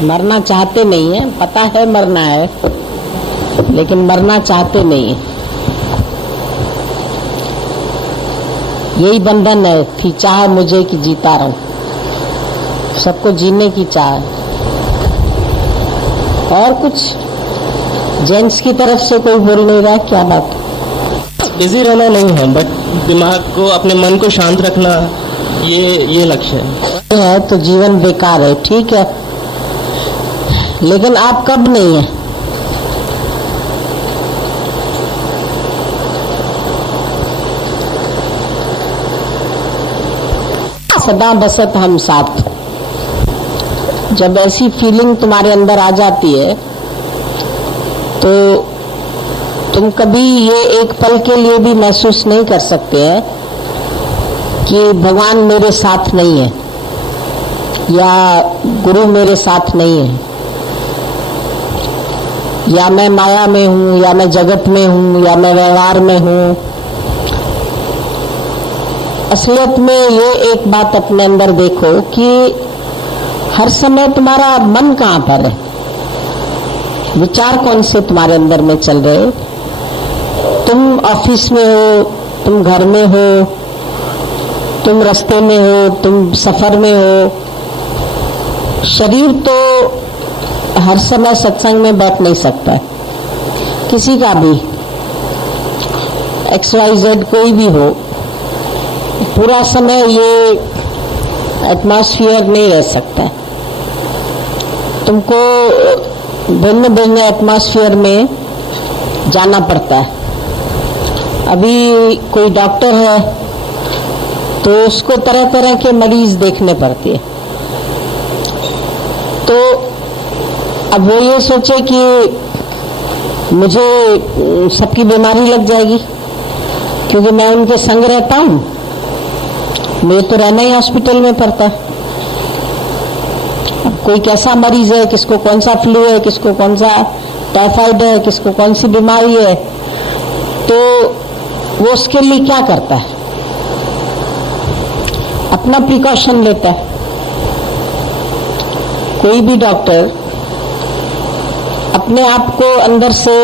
मरना चाहते नहीं है, पता है मरना है, लेकिन मरना चाहते नहीं है। यही बंधन है, थी चाह मुझे कि जीता रहूं। सबको जीने की चाह है। और कुछ जेंट्स की तरफ से कोई बोल नहीं रहा, क्या बात? बिजी रहना नहीं है, बट दिमाग को, अपने मन को शांत रखना, ये लक्ष्य है। तो जीवन बेकार है, ठीक है, लेकिन आप कब नहीं है? सदा बसत हम साथ। जब ऐसी फीलिंग तुम्हारे अंदर आ जाती है तो तुम कभी ये एक पल के लिए भी महसूस नहीं कर सकते हैं कि भगवान मेरे साथ नहीं है या गुरु मेरे साथ नहीं है, या मैं माया में हूं, या मैं जगत में हूं, या मैं व्यवहार में हूं। असलियत में ये एक बात अपने अंदर देखो कि हर समय तुम्हारा मन कहाँ पर है, विचार कौन से तुम्हारे अंदर में चल रहे। तुम ऑफिस में हो, तुम घर में हो, तुम रास्ते में हो, तुम सफर में हो। शरीर तो हर समय सत्संग में बैठ नहीं सकता है, किसी का भी, XYZ कोई भी हो, पूरा समय ये एटमॉस्फेयर नहीं रह सकता है। तुमको भिन्न भिन्न एटमॉस्फेयर में जाना पड़ता है। अभी कोई डॉक्टर है तो उसको तरह तरह के मरीज देखने पड़ते हैं, तो अब वो ये सोचे कि मुझे सबकी बीमारी लग जाएगी क्योंकि मैं उनके संग रहता हूं, मुझे तो रहना ही हॉस्पिटल में पड़ता है। अब कोई कैसा मरीज है, किसको कौन सा फ्लू है, किसको कौन सा टाइफाइड है, किसको कौन सी बीमारी है, तो वो उसके लिए क्या करता है? अपना प्रिकॉशन लेता है। कोई भी डॉक्टर अपने आप को अंदर से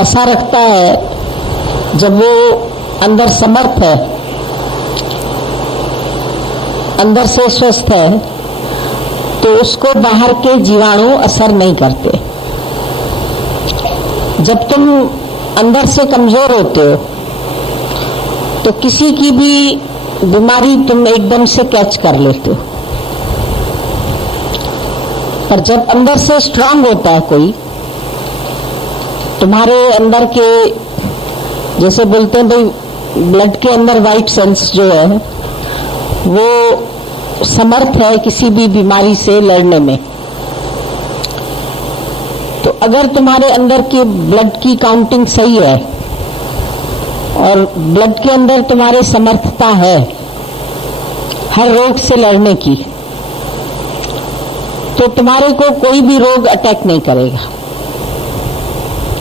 ऐसा रखता है, जब वो अंदर समर्थ है, अंदर से स्वस्थ है, तो उसको बाहर के जीवाणु असर नहीं करते। जब तुम अंदर से कमजोर होते हो तो किसी की भी बीमारी तुम एकदम से कैच कर लेते हो, पर जब अंदर से स्ट्रांग होता है कोई, तुम्हारे अंदर के, जैसे बोलते हैं भाई ब्लड के अंदर व्हाइट सेल्स जो है वो समर्थ है किसी भी बीमारी से लड़ने में। तो अगर तुम्हारे अंदर की ब्लड की काउंटिंग सही है और ब्लड के अंदर तुम्हारी समर्थता है हर रोग से लड़ने की, तो तुम्हारे को कोई भी रोग अटैक नहीं करेगा।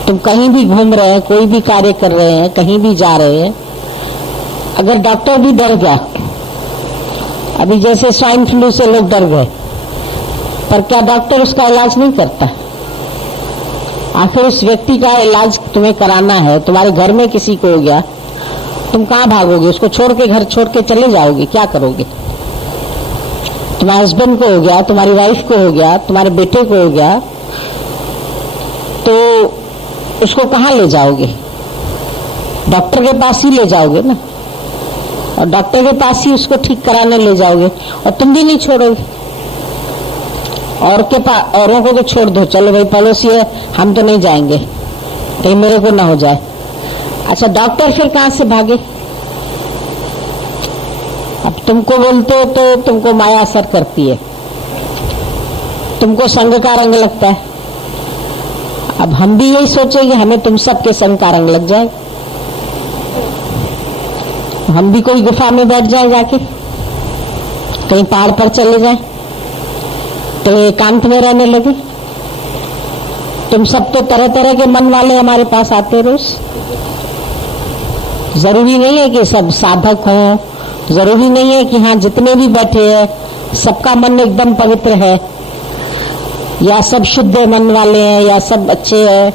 तुम कहीं भी घूम रहे हैं, कोई भी कार्य कर रहे हैं, कहीं भी जा रहे हैं, अगर डॉक्टर भी डर गया, अभी जैसे स्वाइन फ्लू से लोग डर गए, पर क्या डॉक्टर उसका इलाज नहीं करता? आखिर उस व्यक्ति का इलाज तुम्हें कराना है। तुम्हारे घर में किसी को हो गया, तुम कहाँ भागोगे? उसको छोड़ के, घर छोड़ के चले जाओगे? क्या करोगे? तुम्हारे हस्बैंड को हो गया, तुम्हारी वाइफ को हो गया, तुम्हारे बेटे को हो गया, तो उसको कहाँ ले जाओगे? डॉक्टर के पास ही ले जाओगे ना, और डॉक्टर के पास ही उसको ठीक कराने ले जाओगे, और तुम भी नहीं छोड़ोगे। औरों को तो छोड़ दो, चलो भाई पड़ोसी है, हम तो नहीं जाएंगे, कहीं मेरे को ना हो जाए। अच्छा, डॉक्टर फिर कहां से भागे? अब तुमको बोलते हो तो तुमको माया असर करती है, तुमको संग का रंग लगता है। अब हम भी यही सोचेंगे हमें तुम सबके संग का रंग लग जाए, हम भी कोई गुफा में बैठ जाए, जाके कहीं पहाड़ पर चले जाए, तो एकांत में रहने लगे। तुम सब तो तरह तरह के मन वाले हमारे पास आते रोज। जरूरी नहीं है कि सब साधक हों, जरूरी नहीं है कि हाँ जितने भी बैठे हैं सबका मन एकदम पवित्र है, या सब शुद्ध मन वाले हैं, या सब अच्छे हैं,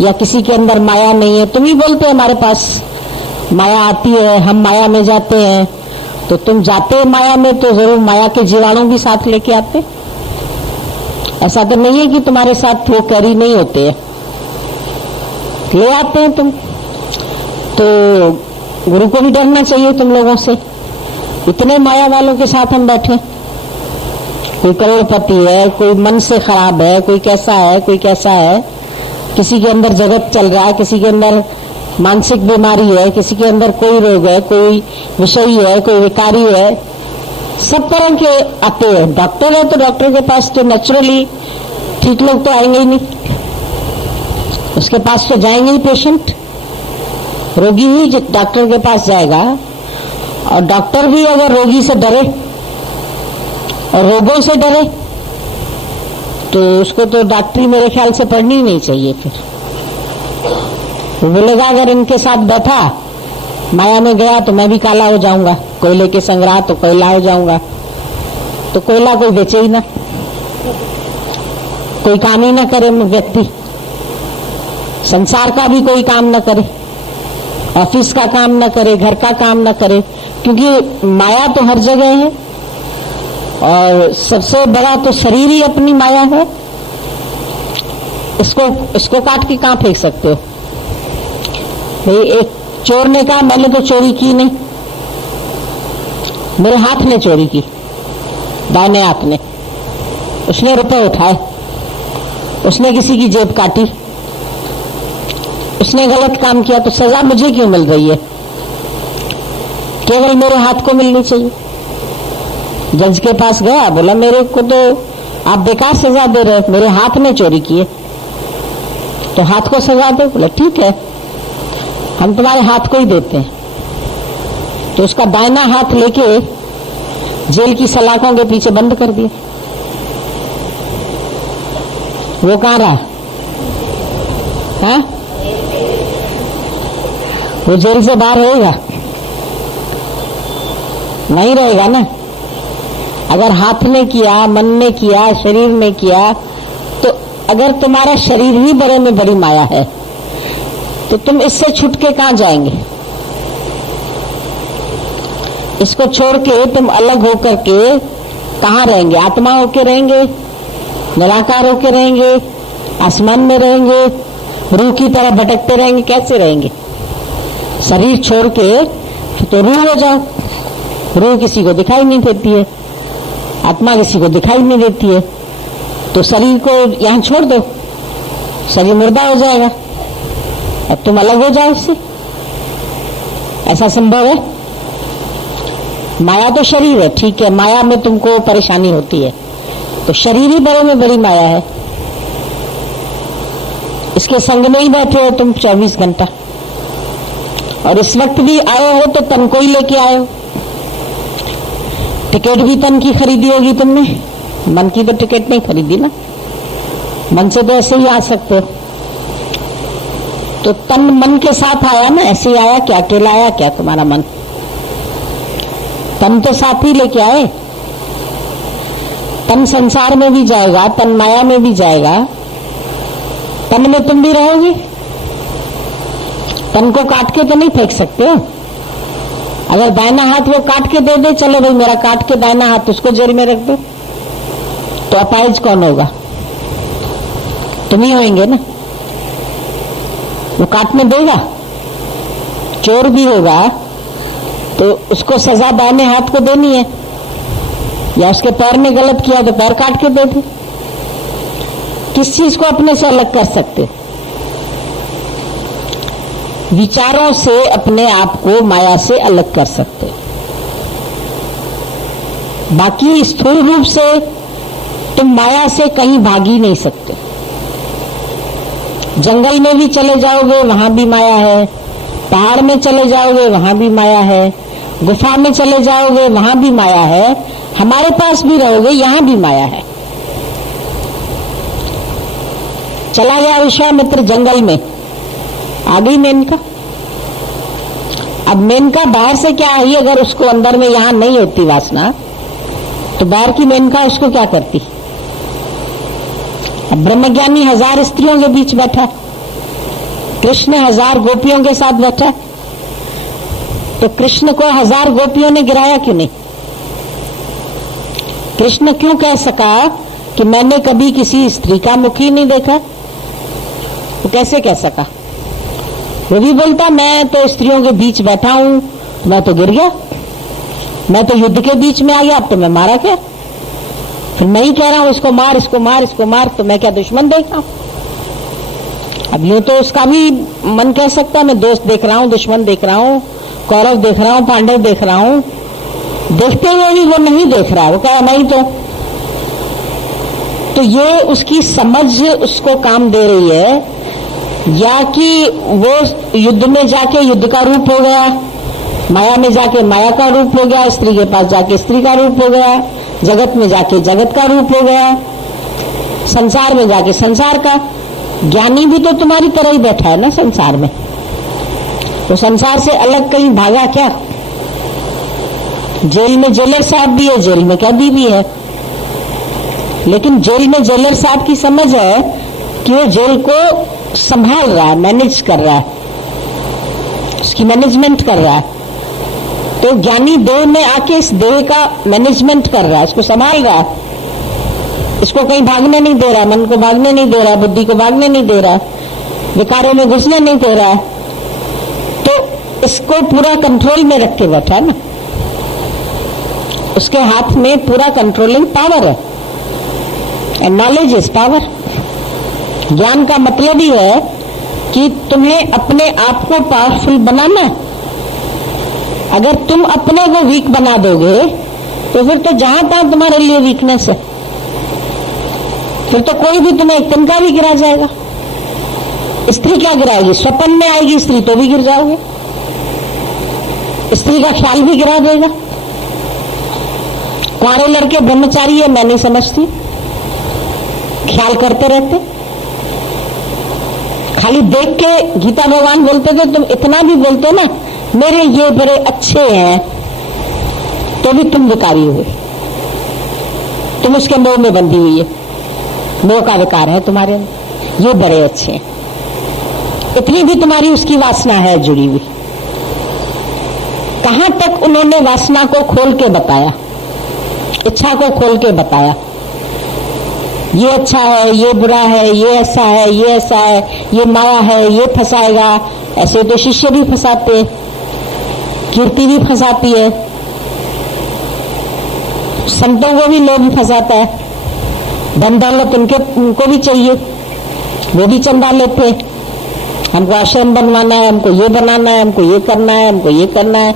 या किसी के अंदर माया नहीं है। तुम ही बोलते हो हमारे पास माया आती है, हम माया में जाते हैं। तो तुम जाते हो माया में तो जरूर माया के जीवाणु भी साथ लेके आते। ऐसा तो नहीं है कि तुम्हारे साथ वो कैरी नहीं होते हैं, ले आते हैं तुम। तो गुरु को भी डरना चाहिए तुम लोगों से। इतने माया वालों के साथ हम बैठे, कोई करोड़पति है, कोई मन से खराब है, कोई कैसा है, कोई कैसा है, किसी के अंदर जगत चल रहा है, किसी के अंदर मानसिक बीमारी है, किसी के अंदर कोई रोग है, कोई विषयी है, कोई विकारी है, सब तरह के आते हैं। डॉक्टर है तो डॉक्टर के पास तो नेचुरली ठीक लोग तो आएंगे ही नहीं, उसके पास तो जाएंगे ही पेशेंट। रोगी ही डॉक्टर के पास जाएगा, और डॉक्टर भी अगर रोगी से डरे और रोगों से डरे तो उसको तो डॉक्टरी मेरे ख्याल से पढ़नी ही नहीं चाहिए। फिर वो बोलेगा अगर इनके साथ बैठा, माया में गया तो मैं भी काला हो जाऊंगा, कोयले के संग्रह तो कोयला हो जाऊंगा। तो कोयला कोई बेचे ही ना, कोई काम ही ना करे व्यक्ति, संसार का भी कोई काम न करे, ऑफिस का काम न करे, घर का काम न करे, क्योंकि माया तो हर जगह है। और सबसे बड़ा तो शरीर ही अपनी माया है। इसको काट के कहां फेंक सकते हो? भाई एक चोर ने कहा मैंने तो चोरी की नहीं, मेरे हाथ ने चोरी की, दाहिने हाथ ने। उसने रुपए उठाए, उसने किसी की जेब काटी, उसने गलत काम किया, तो सजा मुझे क्यों मिल रही है? केवल मेरे हाथ को मिलनी चाहिए। जज के पास गया, बोला मेरे को तो आप बेकार सजा दे रहे, मेरे हाथ ने चोरी की है, तो हाथ को सजा दो। बोला ठीक है, हम तुम्हारे हाथ को ही देते हैं। तो उसका दाहिना हाथ लेके जेल की सलाखों के पीछे बंद कर दिया। वो कहां रहा? हाँ? वो जेल से बाहर रहेगा? नहीं रहेगा ना। अगर हाथ ने किया, मन ने किया, शरीर ने किया, तो अगर तुम्हारा शरीर ही बड़े में बड़ी माया है तो तुम इससे छूट के कहां जाएंगे? इसको छोड़ के तुम अलग होकर के कहां रहेंगे? आत्मा होके रहेंगे, निराकार होके रहेंगे, आसमान में रहेंगे, रूह की तरह भटकते रहेंगे? कैसे रहेंगे? शरीर छोड़ के तो रूह हो जाओ। रूह किसी को दिखाई नहीं देती है, आत्मा किसी को दिखाई नहीं देती है, तो शरीर को यहां छोड़ दो, शरीर मुर्दा हो जाएगा, अब तुम अलग हो जाओ उससे। ऐसा संभव है? माया तो शरीर है, ठीक है, माया में तुमको परेशानी होती है, तो शरीर ही बड़े में बड़ी माया है। इसके संग में ही बैठे हो तुम 24 घंटा, और इस वक्त भी आए हो तो तन को ही लेके आए हो। टिकट भी तन की खरीदी होगी तुमने, मन की तो टिकट नहीं खरीदी ना। मन से तो ऐसे ही आ सकते हो। तो तन मन के साथ आया ना, ऐसे ही आया क्या? अकेला आया क्या तुम्हारा मन? तन तो साथ ही लेके आए। तन संसार में भी जाएगा, तन माया में भी जाएगा, तन में तुम भी रहोगे। तन को काट के तो नहीं फेंक सकते हो। अगर दाहिना हाथ वो काट के दे दे, चलो भाई मेरा काट के दाहिना हाथ, उसको जेल में रख दो, तो अपाहिज कौन होगा? तुम ही होंगे ना। वो काटने देगा? चोर भी होगा तो उसको सजा दाहिने हाथ को देनी है, या उसके पैर ने गलत किया तो पैर काट के दे दे। किस चीज को अपने से अलग कर सकते? विचारों से अपने आप को माया से अलग कर सकते। बाकी स्थूल रूप से तुम माया से कहीं भाग ही नहीं सकते। जंगल में भी चले जाओगे वहां भी माया है, पहाड़ में चले जाओगे वहां भी माया है, गुफा में चले जाओगे वहां भी माया है, हमारे पास भी रहोगे यहां भी माया है। चला गया विश्वामित्र जंगल में, आ गई मेनका। अब मेनका बाहर से क्या आई, अगर उसको अंदर में यहां नहीं होती वासना, तो बाहर की मेनका उसको क्या करती? अब ब्रह्मज्ञानी 1000 स्त्रियों के बीच बैठा, कृष्ण 1000 गोपियों के साथ बैठा, तो कृष्ण को 1000 गोपियों ने गिराया क्यों नहीं? कृष्ण क्यों कह सका कि मैंने कभी किसी स्त्री का मुख ही नहीं देखा? वो कैसे कह सका? वो भी बोलता मैं तो स्त्रियों के बीच बैठा हूं, मैं तो गिर गया, मैं तो युद्ध के बीच में आ गया, अब तो मैं मारा क्या? फिर मैं ही कह रहा हूं इसको मार, इसको मार, इसको मार, तो मैं क्या दुश्मन देख रहा हूं? अब यूं तो उसका भी मन कह सकता मैं दोस्त देख रहा हूं, दुश्मन देख रहा हूं, कौरव देख रहा हूं, पांडव देख रहा हूं। देखते हुए भी वो नहीं देख रहा, वो कहा नहीं तो ये उसकी समझ उसको काम दे रही है, या कि वो युद्ध में जाके युद्ध का रूप हो गया, माया में जाके माया का रूप हो गया, स्त्री के पास जाके स्त्री का रूप हो गया, जगत में जाके जगत का रूप हो गया, संसार में जाके संसार का। ज्ञानी भी तो तुम्हारी तरह ही बैठा है ना संसार में, तो संसार से अलग कहीं भागा क्या? जेल में जेलर साहब भी है, जेल में कैदी भी है, लेकिन जेल में जेलर साहब की समझ है कि वो जेल को संभाल रहा है, मैनेज कर रहा है, उसकी मैनेजमेंट कर रहा है। तो ज्ञानी देह में आके इस देह का मैनेजमेंट कर रहा है, इसको संभाल रहा है, इसको कहीं भागने नहीं दे रहा, मन को भागने नहीं दे रहा, बुद्धि को भागने नहीं दे रहा, विकारों में घुसने नहीं दे रहा है। तो इसको पूरा कंट्रोल में रख के बैठा है ना, उसके हाथ में पूरा कंट्रोलिंग पावर है, एंड नॉलेज इज पावर। ज्ञान का मतलब ही है कि तुम्हें अपने आप को पावरफुल बनाना। अगर तुम अपने को वीक बना दोगे तो फिर तो जहां तहां तुम्हारे लिए वीकनेस है, फिर तो कोई भी तुम्हें एक तिनका भी गिरा जाएगा। स्त्री क्या गिराएगी? स्वप्न में आएगी स्त्री तो भी गिर जाओगे, स्त्री का ख्याल भी गिरा देगा। कुंवारे लड़के ब्रह्मचारी है मैं नहीं समझती, ख्याल करते रहते, खाली देख के गीता भगवान बोलते थे तुम इतना भी बोलते ना मेरे ये बड़े अच्छे हैं, तो भी तुम विकारी हुए, तुम उसके मोह में बंधी हुई है, मोह का विकार है तुम्हारे अंदर, ये बड़े अच्छे हैं, इतनी भी तुम्हारी उसकी वासना है जुड़ी हुई। कहां तक उन्होंने वासना को खोल के बताया, इच्छा को खोल के बताया, ये अच्छा है, ये बुरा है, ये ऐसा है, ये ऐसा है, ये माया है, ये फंसाएगा। ऐसे तो शिष्य भी फंसाते, कीर्ति भी फंसाती है, संतों को भी लोग फंसाता है, धन दौलत उनको भी चाहिए, वो भी चंदा लेते, हमको आश्रम बनवाना है, हमको ये बनाना है, हमको ये करना है, हमको ये करना है।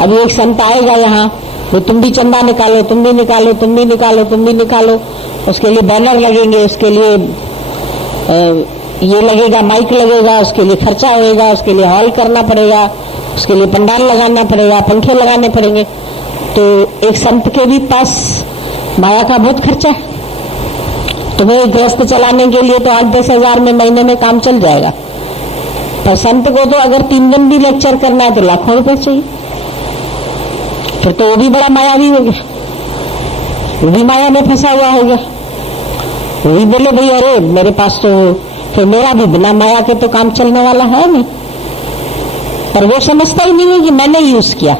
अभी एक संत आएगा यहाँ, वो तुम भी चंदा निकालो, तुम भी निकालो, तुम भी निकालो, तुम भी निकालो, उसके लिए बैनर लगेंगे, उसके लिए ये लगेगा, माइक लगेगा, उसके लिए खर्चा होएगा, उसके लिए हॉल करना पड़ेगा, उसके लिए पंडाल लगाना पड़ेगा, पंखे लगाने पड़ेंगे। तो एक संत के भी पास माया का बहुत खर्चा है। तुम्हें गृहस्थ चलाने के लिए तो 8-10 हजार में महीने में काम चल जाएगा, पर संत को तो अगर 3 दिन भी लेक्चर करना है तो लाखों रुपए चाहिए, फिर तो वो भी बड़ा मायावी हो गया, वो भी माया में फंसा हुआ हो गया। वो भी बोले भाई अरे मेरे पास तो फिर मेरा भी बिना माया के तो काम चलने वाला है नहीं, पर वो समझता ही नहीं है कि मैंने यूज किया।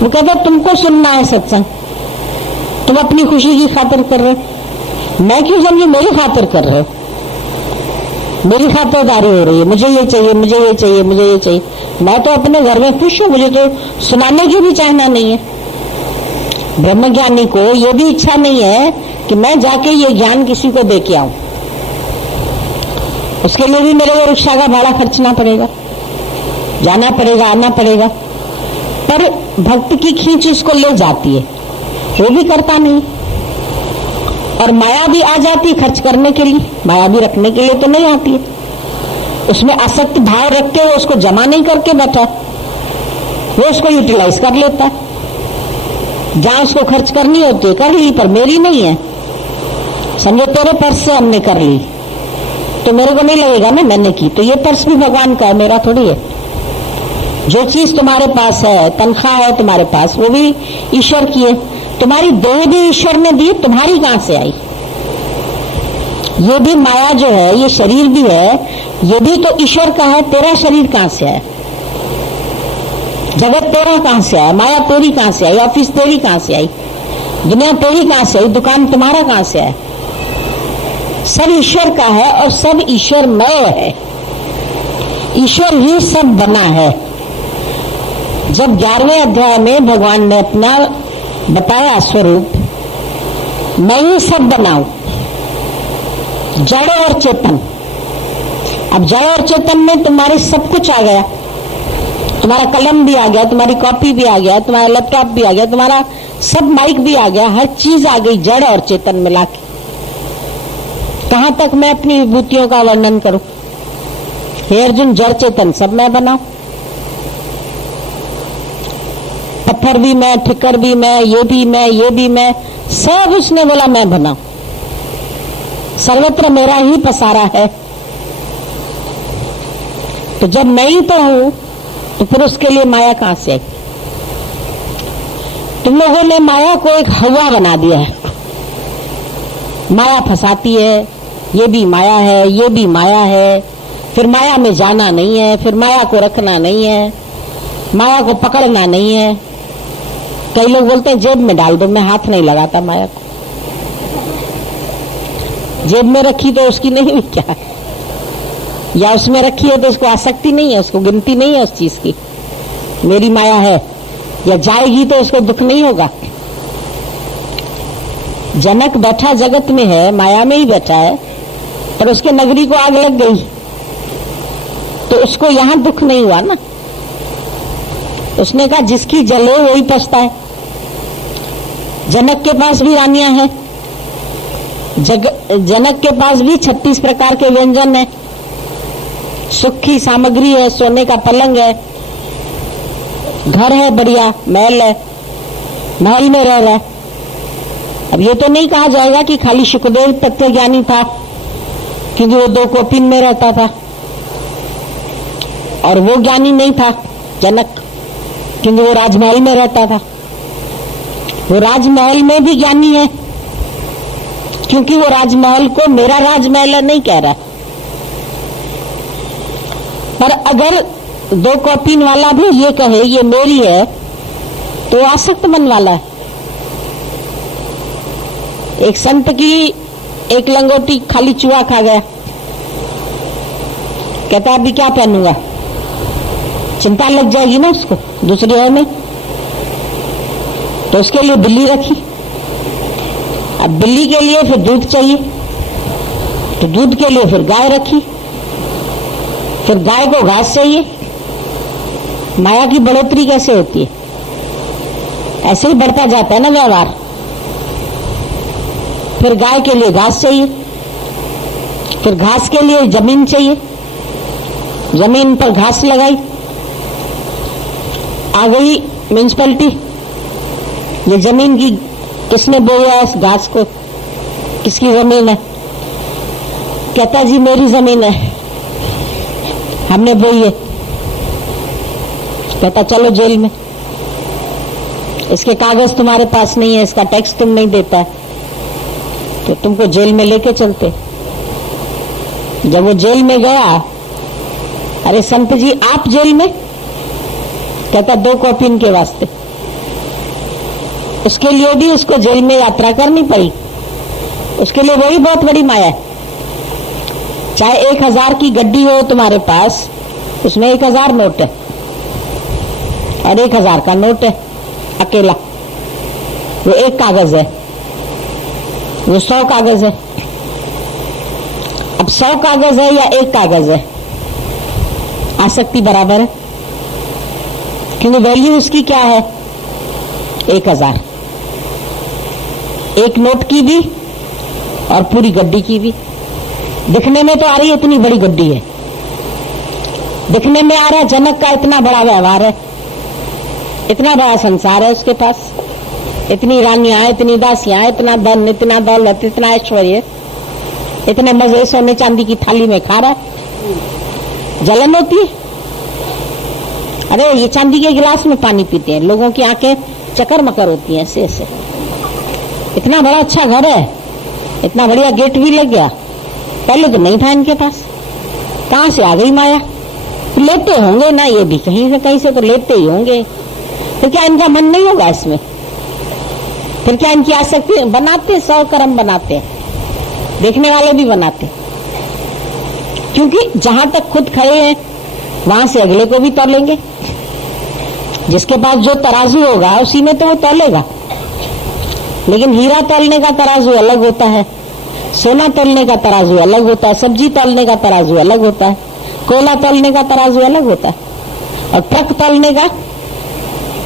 वो कहता तुमको सुनना है सत्संग, तुम अपनी खुशी की खातिर कर रहे हो, मैं क्यों समझू मेरी खातिर कर रहे हो, मेरी खातिरदारी हो रही है, मुझे ये चाहिए, मुझे ये चाहिए, मुझे ये चाहिए। मैं तो अपने घर में खुश हूं, मुझे तो सुनाने की भी चाहना नहीं है। ब्रह्मज्ञानी को ये भी इच्छा नहीं है कि मैं जाके ये ज्ञान किसी को दे के आऊं, उसके लिए भी मेरे को रिक्शा का भाड़ा खर्चना पड़ेगा, जाना पड़ेगा, आना पड़ेगा। पर भक्त की खींच उसको ले जाती है, वो भी करता नहीं, और माया भी आ जाती खर्च करने के लिए, माया भी रखने के लिए तो नहीं आती है। उसमें आसक्त भाव रख के वो उसको जमा नहीं करके बैठा, वो उसको यूटिलाइज कर लेता है। जहां उसको खर्च करनी होती है कर ली, पर मेरी नहीं है, समझो तेरे पर्स से हमने कर ली तो मेरे को नहीं लगेगा ना मैंने की, तो ये पर्स भी भगवान का है, मेरा थोड़ी है। जो चीज तुम्हारे पास है, तनख्वाह है तुम्हारे पास, वो भी ईश्वर की है, तुम्हारी देह भी ईश्वर ने दी, तुम्हारी कहां से आई? ये भी माया जो है, ये शरीर भी है, ये भी तो ईश्वर का है। तेरा शरीर कहां से है? जगत तेरा कहां से आया? माया तेरी कहां से आई? ऑफिस तेरी कहां से आई? दुनिया तेरी कहां से आई? दुकान तुम्हारा कहां से है? सब ईश्वर का है और सब ईश्वरमय है। ईश्वर ही सब बना है। जब 11वें अध्याय में भगवान ने अपना बताया स्वरूप, मैं ही सब बनाऊं, जड़ और चेतन। अब जड़ और चेतन में तुम्हारे सब कुछ आ गया, तुम्हारा कलम भी आ गया, तुम्हारी कॉपी भी आ गया, तुम्हारा लैपटॉप भी आ गया, तुम्हारा सब माइक भी आ गया, हर चीज आ गई जड़ और चेतन मिला के। कहां तक मैं अपनी विभूतियों का वर्णन करूं? हे अर्जुन, जड़ चेतन सब मैं बनाऊं। पत्थर भी मैं, ठिक्कर भी मैं, ये भी मैं, ये भी मैं, सब उसने बोला मैं बनाऊं। सर्वत्र मेरा ही पसारा है। तो जब मैं ही तो हूं, तो फिर उसके लिए माया कहां से आई? तुम लोगों ने माया को एक हवा बना दिया है। माया फंसाती है, ये भी माया है, ये भी माया है, फिर माया में जाना नहीं है, फिर माया को रखना नहीं है, माया को पकड़ना नहीं है। कई लोग बोलते हैं जेब में डाल दो, मैं हाथ नहीं लगाता माया को। जेब में रखी तो उसकी नहीं हुई क्या? या उसमें रखी है तो उसको आसक्ति नहीं है, उसको गिनती नहीं है उस चीज की। मेरी माया है, या जाएगी तो उसको दुख नहीं होगा। जनक बैठा जगत में है, माया में ही बैठा है, पर उसके नगरी को आग लग गई तो उसको यहां दुख नहीं हुआ ना। उसने कहा जिसकी जले वही पछता है। जनक के पास भी रानियां हैं, जनक के पास भी 36 प्रकार के व्यंजन है, सुख की सामग्री है, सोने का पलंग है, घर है बढ़िया, महल है, महल में रह रहा है। अब ये तो नहीं कहा जाएगा कि खाली सुखदेव तत्व ज्ञानी था, क्योंकि वो 2 कोपिन में रहता था, और वो ज्ञानी नहीं था जनक, क्योंकि वो राजमहल में रहता था। वो राजमहल में भी ज्ञानी है, क्योंकि वो राजमहल को मेरा राजमहल नहीं कह रहा। पर अगर 2 कॉपीन वाला भी ये कहे ये मेरी है, तो आसक्त मन वाला है। एक संत की एक लंगोटी खाली चूहा खा गया, कहता अभी क्या पहनूंगा? चिंता लग जाएगी ना उसको दूसरी ओर में, तो उसके लिए बिल्ली रखी। अब बिल्ली के लिए फिर दूध चाहिए, तो दूध के लिए फिर गाय रखी, फिर गाय को घास चाहिए। माया की बढ़ोतरी कैसे होती है? ऐसे ही बढ़ता जाता है ना व्यवहार। फिर गाय के लिए घास चाहिए, फिर घास के लिए जमीन चाहिए, जमीन पर घास लगाई, आ गई म्यूनिसिपैलिटी, ये जमीन की किसने बोया इस घास को, किसकी जमीन है? कहता जी मेरी जमीन है, हमने बोई है। कहता चलो जेल में, इसके कागज तुम्हारे पास नहीं है, इसका टैक्स तुम नहीं देता है, तो तुमको जेल में लेके चलते। जब वो जेल में गया, अरे संत जी आप जेल में? कहता 2 कॉपीन के वास्ते। उसके लिए भी उसको जेल में यात्रा करनी पड़ी, उसके लिए वही बहुत बड़ी माया है। चाहे 1000 की गड्डी हो तुम्हारे पास, उसमें 1000 नोट है, और 1000 का नोट है अकेला, वो एक कागज है, वो 100 कागज है। अब 100 कागज है या एक कागज है, आसक्ति बराबर है, क्योंकि वैल्यू उसकी क्या है? 1000। एक नोट की भी और पूरी गड्डी की भी। दिखने में तो आ रही है इतनी बड़ी गड्डी है, दिखने में आ रहा है जनक का इतना बड़ा व्यवहार है, इतना बड़ा संसार है उसके पास, इतनी रानियां, इतनी दासियां, इतना धन, इतना दौलत, इतना ऐश्वर्य, इतने मजे, सोने चांदी की थाली में खा रहा है। जलन होती है। अरे ये चांदी के गिलास में पानी पीते हैं, लोगों की आंखें चकर मकर होती हैं ऐसे ऐसे। इतना बड़ा अच्छा घर है, इतना बढ़िया गेट भी लग गया, पहले तो नहीं था इनके पास, कहां से आ गई माया? लेते होंगे ना ये भी, कहीं से तो लेते ही होंगे। फिर क्या इनका मन नहीं होगा इसमें? फिर क्या इनकी आसक्ति? बनाते 100 कर्म बनाते हैं, देखने वाले भी बनाते हैं, क्योंकि जहां तक खुद खड़े हैं वहां से अगले को भी तौलेंगे। जिसके पास जो तराजू होगा उसी में तो वो तौलेगा। लेकिन हीरा तौलने का तराजू अलग होता है, सोना तौलने का तराजू अलग होता है, सब्जी तौलने का तराजू अलग होता है, कोयला तौलने का तराजू अलग होता है, और ट्रक तौलने का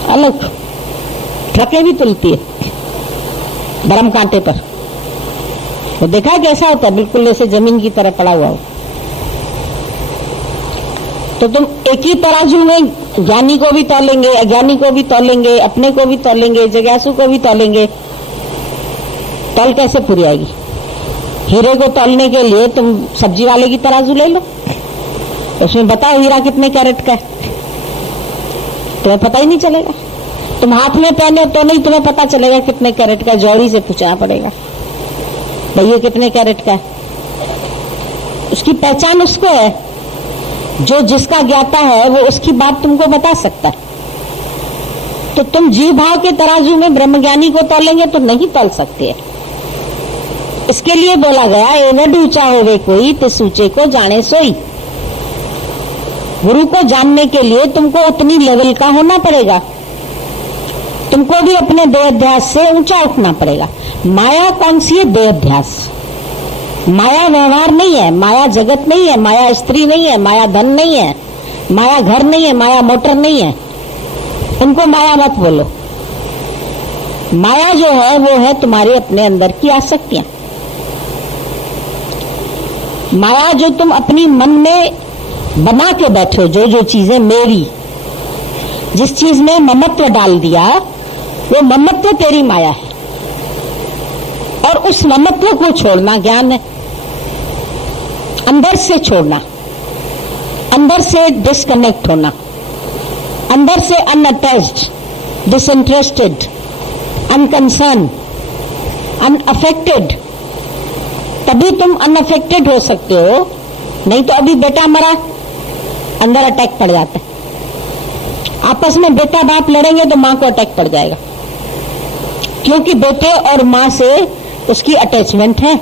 अलग। ट्रकें भी तुलती है बरम कांटे पर, तो देखा कैसा होता है, बिल्कुल ऐसे जमीन की तरह पड़ा हुआ हो। तो तुम एक ही तराजू में ज्ञानी को भी तौलेंगे, अज्ञानी को भी तौलेंगे, अपने को भी तौलेंगे, जिज्ञासु को भी तौलेंगे, तौल कैसे पूरी आएगी? हीरे को तौलने के लिए तुम सब्जी वाले की तराजू ले लो, उसमें बताओ हीरा कितने कैरेट का है, तुम्हें पता ही नहीं चलेगा। तुम हाथ में पहने तो नहीं तुम्हें पता चलेगा कितने कैरेट का, जौहरी से पूछना पड़ेगा भाई ये कितने कैरेट का है। उसकी पहचान उसको है, जो जिसका ज्ञाता है वो उसकी बात तुमको बता सकता है। तो तुम जीव भाव के तराजू में ब्रह्मज्ञानी को तौलेंगे तो नहीं तौल सकते। इसके लिए बोला गया, एवड ऊंचा होवे कोई तिस ऊंचे को जाने सोई। गुरु को जानने के लिए तुमको उतनी लेवल का होना पड़ेगा, तुमको भी अपने देहाध्यास से ऊंचा उठना पड़ेगा। माया कौन सी है? देहाध्यास। माया व्यवहार नहीं है, माया जगत नहीं है, माया स्त्री नहीं है, माया धन नहीं है, माया घर नहीं है, माया मोटर नहीं है। उनको माया मत बोलो। माया जो है वो है तुम्हारे अपने अंदर की आसक्तियां। माया जो तुम अपनी मन में बना के बैठे हो, जो जो चीजें मेरी, जिस चीज में ममत्व डाल दिया वो ममत्व तेरी माया है, और उस ममत्व को छोड़ना ज्ञान है। अंदर से छोड़ना, अंदर से डिस्कनेक्ट होना, अंदर से अनअटैच्ड, डिसइंटरेस्टेड, अनकंसर्न, अनअफेक्टेड। तभी तुम अनअफेक्टेड हो सकते हो, नहीं तो अभी बेटा मरा अंदर अटैक पड़ जाता है। आपस में बेटा बाप लड़ेंगे तो मां को अटैक पड़ जाएगा, क्योंकि बेटे और मां से उसकी अटैचमेंट है।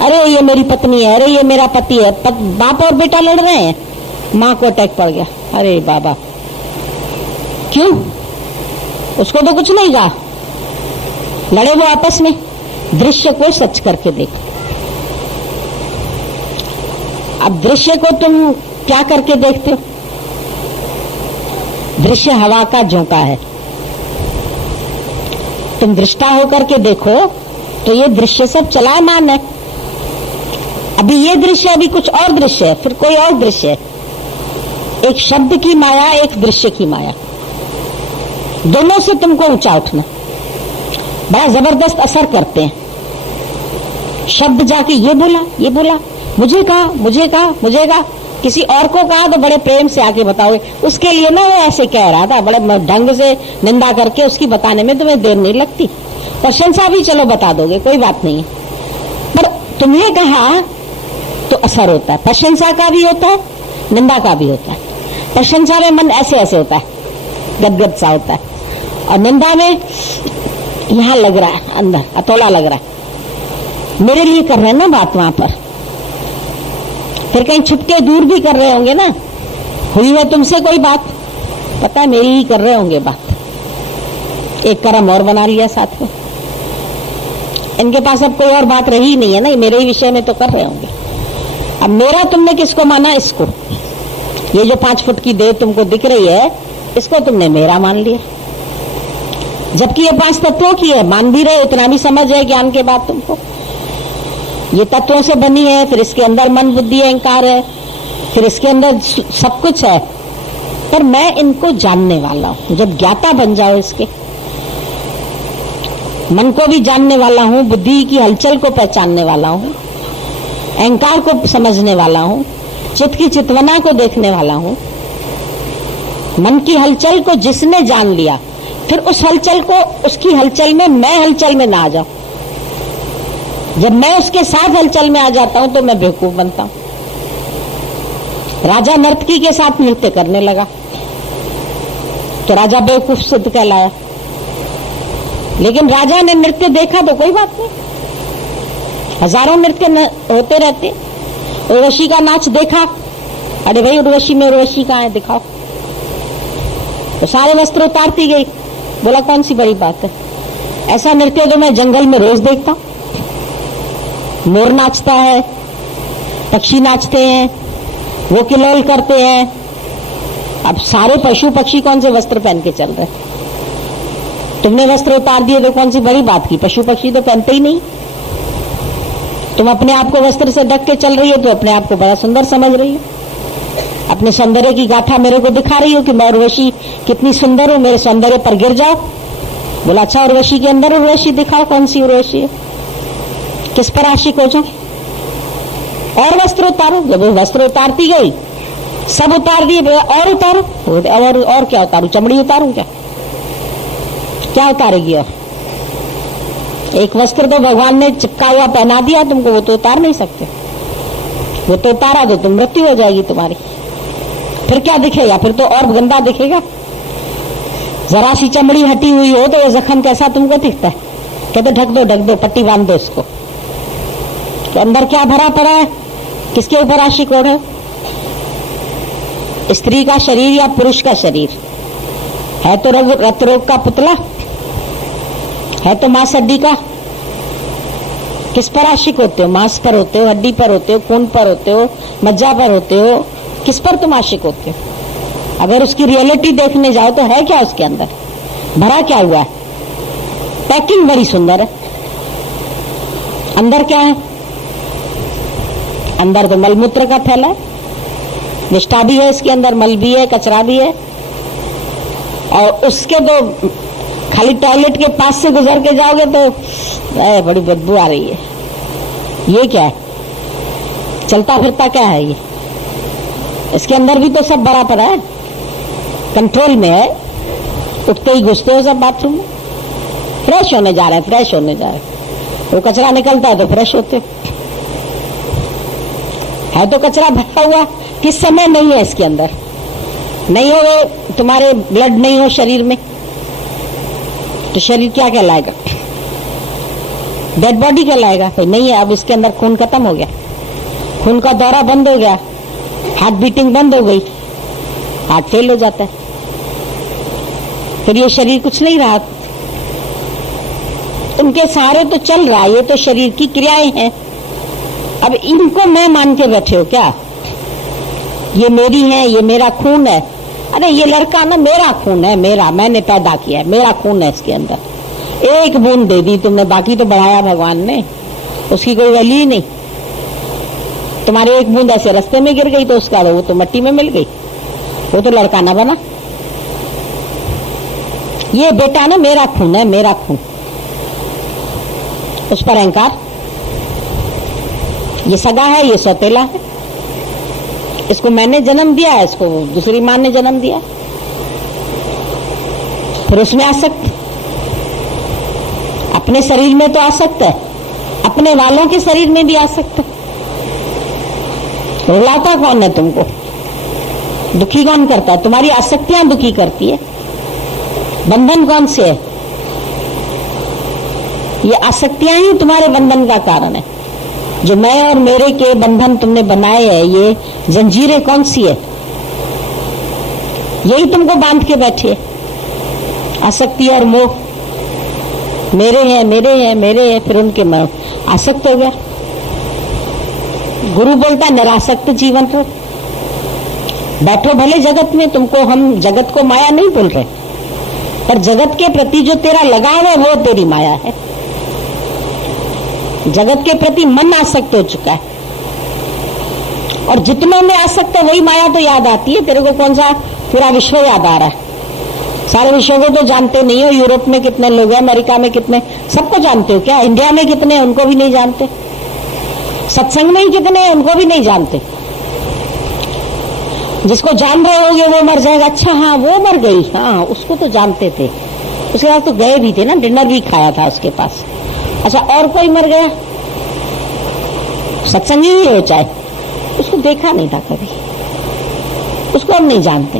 अरे ये मेरी पत्नी है, अरे ये मेरा पति है, बाप और बेटा लड़ रहे हैं, मां को अटैक पड़ गया, अरे बाबा क्यों? उसको तो कुछ नहीं कहा, लड़े वो आपस में। दृश्य को सच करके देखो। अब दृश्य को तुम क्या करके देखते हो? दृश्य हवा का झोंका है। तुम दृष्टा होकर के देखो तो ये दृश्य सब चलायमान है। अभी ये दृश्य, अभी कुछ और दृश्य है, फिर कोई और दृश्य है। एक शब्द की माया, एक दृश्य की माया, दोनों से तुमको ऊंचा उठना। बड़ा जबरदस्त असर करते हैं। शब्द जाके ये बोला, मुझे कहा, मुझे कहा, मुझे कहा, किसी और को कहा तो बड़े प्रेम से आके बताओगे। उसके लिए ना वो ऐसे कह रहा था, बड़े ढंग से निंदा करके उसकी बताने में तुम्हें देर नहीं लगती। प्रशंसा भी चलो बता दोगे, कोई बात नहीं है, पर तुम्हें कहा तो असर होता है। प्रशंसा का भी होता है, निंदा का भी होता है। प्रशंसा में मन ऐसे ऐसे होता है, गदगद सा होता है, और निंदा में यहां लग रहा है, अंदर अतोला लग रहा है, मेरे लिए कर रहे हैं ना बात वहां पर। फिर कहीं छुपके दूर भी कर रहे होंगे ना, हुई है तुमसे कोई बात, पता है मेरी ही कर रहे होंगे बात। एक कर्म और बना लिया साथ में, इनके पास अब कोई और बात रही नहीं है ना, मेरे ही विषय में तो कर रहे होंगे। अब मेरा तुमने किसको माना? इसको। ये जो 5 फुट की देह तुमको दिख रही है, इसको तुमने मेरा मान लिया, जबकि ये 5 तत्वों की है। मान भी रहे, इतना भी समझ है ज्ञान के बाद तुमको। ये तत्वों से बनी है, फिर इसके अंदर मन बुद्धि अहंकार है, फिर इसके अंदर सब कुछ है, पर मैं इनको जानने वाला हूं। जब ज्ञाता बन जाओ इसके, मन को भी जानने वाला हूं, बुद्धि की हलचल को पहचानने वाला हूं, अहंकार को समझने वाला हूं, चित्त की चितवना को देखने वाला हूं। मन की हलचल को जिसने जान लिया, फिर उस हलचल को, उसकी हलचल में मैं हलचल में ना आ जाऊं। जब मैं उसके साथ हलचल में आ जाता हूं तो मैं बेवकूफ बनता हूं। राजा नर्तकी के साथ नृत्य करने लगा तो राजा बेवकूफ सिद्ध कहलाया। लेकिन राजा ने नृत्य देखा तो कोई बात नहीं, हजारों नृत्य होते रहते। उर्वशी का नाच देखा, अरे भाई उर्वशी में उर्वशी कहाँ है, दिखाओ। तो सारे वस्त्र उतारती गई, बोला कौन सी बड़ी बात है, ऐसा नृत्य तो मैं जंगल में रोज देखता हूं। मोर नाचता है, पक्षी नाचते हैं, वो किलोल करते हैं। अब सारे पशु पक्षी कौन से वस्त्र पहन के चल रहे, तुमने वस्त्र उतार दिए तो कौन सी बड़ी बात की, पशु पक्षी तो पहनते ही नहीं। तुम अपने आप को वस्त्र से ढक के चल रही हो तो अपने आप को बड़ा सुंदर समझ रही हो, अपने सौंदर्य की गाथा मेरे को दिखा रही हो कि मैं उर्वशी कितनी सुंदर हूं, मेरे सौंदर्य पर गिर जाओ। बोला अच्छा उर्वशी के अंदर उर्वशी दिखाओ, कौन सी उर्वशी है, किस पर आशिक हो जाओ, और वस्त्र उतारो। जब वो वस्त्र उतारती गई, सब उतार दिए, और उतारो, और क्या उतारू, चमड़ी उतारू क्या उतारेगी। और एक वस्त्र तो भगवान ने चिपका हुआ पहना दिया तुमको, वो तो उतार नहीं सकते। वो तो उतारा तो तुम मृत्यु हो जाएगी तुम्हारी, फिर क्या दिखेगा, फिर तो और गंदा दिखेगा। जरा सी चमड़ी हटी हुई हो तो वो जख्म कैसा तुमको दिखता है, कहते ढक दो, पट्टी बांध दो इसको। तो अंदर क्या भरा पड़ा है, किसके ऊपर आशिक हो रहे हो, स्त्री का शरीर या पुरुष का शरीर है, तो रक्त रोग का पुतला है, तो मांस हड्डी का। किस पर आशिक होते हो, मांस पर होते हो, हड्डी पर होते हो, खून पर होते हो, मज्जा पर होते हो, किस पर तुम आशिक होते हो। अगर उसकी रियलिटी देखने जाओ तो है क्या उसके अंदर, भरा क्या हुआ है। पैकिंग बड़ी सुंदर है, अंदर क्या है, अंदर तो मलमूत्र का थैला है, निष्ठा भी है इसके अंदर, मल भी है, कचरा भी है। और उसके तो खाली टॉयलेट के पास से गुजर के जाओगे तो बड़ी बदबू आ रही है। ये क्या है, चलता फिरता क्या है ये, इसके अंदर भी तो सब भरा पड़ा है, कंट्रोल में है। उठते ही घुसते हो सब बाथरूम में, फ्रेश होने जा रहे हैं, फ्रेश होने जा रहे हैं, वो कचरा निकलता है तो फ्रेश होते हो। है तो कचरा भरा हुआ, किस समय नहीं है इसके अंदर, नहीं हो तुम्हारे ब्लड नहीं हो शरीर में तो शरीर क्या कहलाएगा, डेड बॉडी कहलाएगा। तो नहीं है, अब इसके अंदर खून खत्म हो गया, खून का दौरा बंद हो गया, हार्ट बीटिंग बंद हो गई, हार्ट फेल हो जाता है, फिर ये शरीर कुछ नहीं रहा। इनके सहारे तो चल रहा है, ये तो शरीर की क्रियाएं हैं। अब इनको मैं मान के बैठे हो क्या, ये मेरी है, ये मेरा खून है। अरे ये लड़का ना मेरा खून है, मेरा, मैंने पैदा किया है, मेरा खून है इसके अंदर। एक बूंद दे दी तुमने, बाकी तो बढ़ाया भगवान ने, उसकी कोई वैल्यू ही नहीं। तुम्हारे एक बूंद ऐसे रास्ते में गिर गई तो उसका वो तो मिट्टी में मिल गई, वो तो लड़का ना बना। ये बेटा ना मेरा खून है, मेरा खून, उस पर अहंकार। ये सगा है, ये सौतेला है, इसको मैंने जन्म दिया है, इसको दूसरी मां ने जन्म दिया। फिर उसमें आसक्त, अपने शरीर में तो आसक्त है, अपने वालों के शरीर में भी आसक्त है। रुलाता कौन है तुमको, दुखी कौन करता है, तुम्हारी आसक्तियां दुखी करती है। बंधन कौन से है, ये आसक्तियां ही तुम्हारे बंधन का कारण है। जो मैं और मेरे के बंधन तुमने बनाए हैं, ये जंजीरें कौन सी है, यही तुमको बांध के बैठे है। आसक्ति और मोह, मेरे हैं, मेरे हैं, मेरे हैं, फिर उनके मैं आसक्त हो गया। गुरु बोलता है निरासक्त जीवन रहो, बैठो भले जगत में, तुमको हम जगत को माया नहीं बोल रहे, पर जगत के प्रति जो तेरा लगाव है वो तेरी माया है। जगत के प्रति मन आसक्त हो चुका है, और जितनों में आसक्त है वही माया तो याद आती है। तेरे को कौन सा पूरा विश्व याद आ रहा है, सारे विश्व को तो जानते नहीं हो। यूरोप में कितने लोग हैं, अमेरिका में कितने, सबको जानते हो क्या, इंडिया में कितने हैं उनको भी नहीं जानते, सत्संग में ही कितने हैं उनको भी नहीं जानते। जिसको जान रहे होगे वो मर जाएगा, अच्छा हाँ वो मर गई, हाँ उसको तो जानते थे, उसके बाद तो गए भी थे ना, डिनर भी खाया था उसके पास। अच्छा, और कोई मर गया, सत्संगी ही हो चाहे, उसको देखा नहीं था कभी, उसको हम नहीं जानते।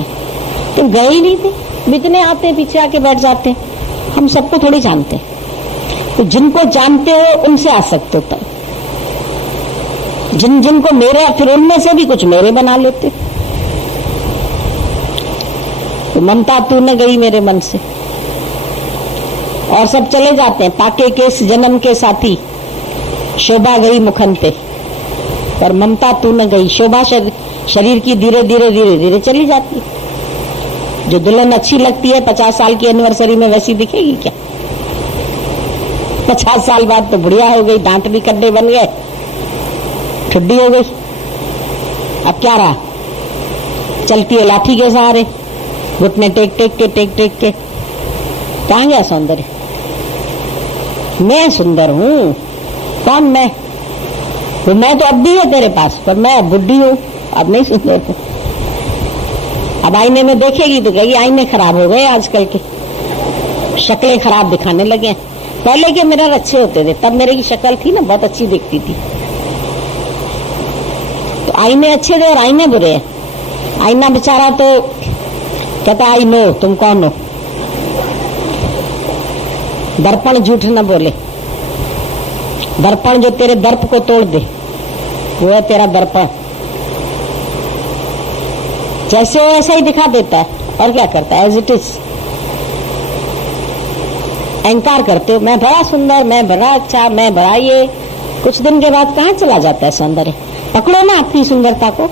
तुम गए ही नहीं थे, इतने आते पीछे आके बैठ जाते। हम सबको थोड़ी जानते, तो जिनको जानते हो उनसे आ सकते हो तब। जिनको मेरे, फिर उनमें से भी कुछ मेरे बना लेते। तो ममता तू न गई मेरे मन से, और सब चले जाते हैं। पाके केस जन्म के साथी, शोभा गई मुखन पे, पर ममता तू न गई। शोभा शरीर की धीरे धीरे धीरे धीरे चली जाती है। जो दुल्हन अच्छी लगती है 50 साल की एनिवर्सरी में, वैसी दिखेगी क्या? 50 साल बाद तो बुढ़िया हो गई, दांत भी कड्डे बन गए, ठुड्डी हो गई। अब क्या रहा? चलती है लाठी के सहारे, घुटने टेक टेक के। कहां गया सौंदर्य? मैं सुंदर हूं, कौन मैं? वो मैं तो अब भी है तेरे पास, पर मैं बुढ़ी हूं, अब नहीं सुंदर हूं। अब आईने में देखेगी तो कहेगी आईने खराब हो गए, आजकल के शक्लें खराब दिखाने लगे। पहले के मिरर अच्छे होते थे, तब मेरे की शक्ल थी ना, बहुत अच्छी दिखती थी। तो आईने अच्छे थे और आईने बुरे हैं। आईना बेचारा तो कहता आई नो तुम कौन हो। दर्पण झूठ न बोले, दर्पण जो तेरे दर्प को तोड़ दे वो है तेरा दर्पण। जैसे हो ऐसा ही दिखा देता है, और क्या करता है? As it is. अहंकार करते हो, मैं बड़ा सुंदर, मैं बड़ा अच्छा, मैं बड़ा ये। कुछ दिन के बाद कहाँ चला जाता है सौंदर्य? पकड़ो ना अपनी सुंदरता को,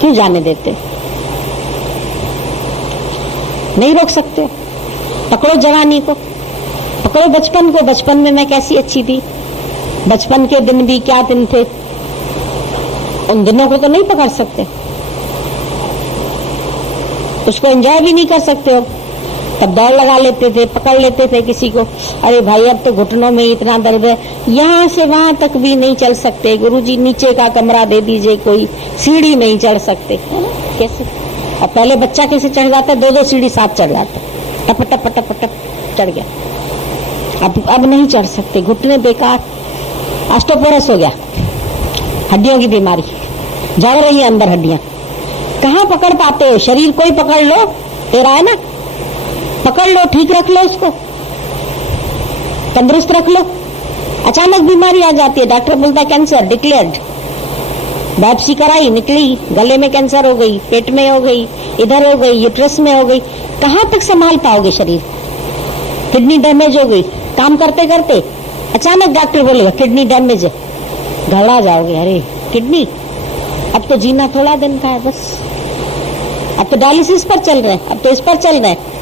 क्यों जाने देते? नहीं रोक सकते हो। पकड़ो जवानी को, पकड़ो बचपन को। बचपन में मैं कैसी अच्छी थी, बचपन के दिन भी क्या दिन थे। उन दिनों को तो नहीं पकड़ सकते, उसको एंजॉय भी नहीं कर सकते हो। तब दौड़ लगा लेते थे, पकड़ लेते थे किसी को। अरे भाई अब तो घुटनों में इतना दर्द है, यहाँ से वहां तक भी नहीं चल सकते। गुरुजी नीचे का कमरा दे दीजिए, कोई सीढ़ी नहीं चढ़ सकते, है ना? कैसे? और पहले बच्चा कैसे चढ़ जाता है? 2-2 सीढ़ी साथ चढ़ जाता, टप टप टप टप चढ़ गया। अब नहीं चढ़ सकते, घुटने बेकार, ऑस्टियोपोरोसिस हो गया, हड्डियों की बीमारी, जड़ रही है अंदर हड्डियां। कहाँ पकड़ पाते हो? शरीर को ही पकड़ लो, तेरा है ना, पकड़ लो, ठीक रख लो, उसको तंदुरुस्त रख लो। अचानक बीमारी आ जाती है, डॉक्टर बोलता है कैंसर डिक्लेयर्ड, बायोप्सी कराई, निकली, गले में कैंसर हो गई, पेट में हो गई, इधर हो गई, यूट्रस में हो गई। कहाँ तक संभाल पाओगे शरीर? किडनी डैमेज हो गई, काम करते करते अचानक डॉक्टर बोलेगा किडनी डैमेज है, घबरा जाओगे। अरे किडनी, अब तो जीना थोड़ा दिन का है बस। अब तो डायलिसिस पर चल रहे हैं, अब तो इस पर चल रहे हैं।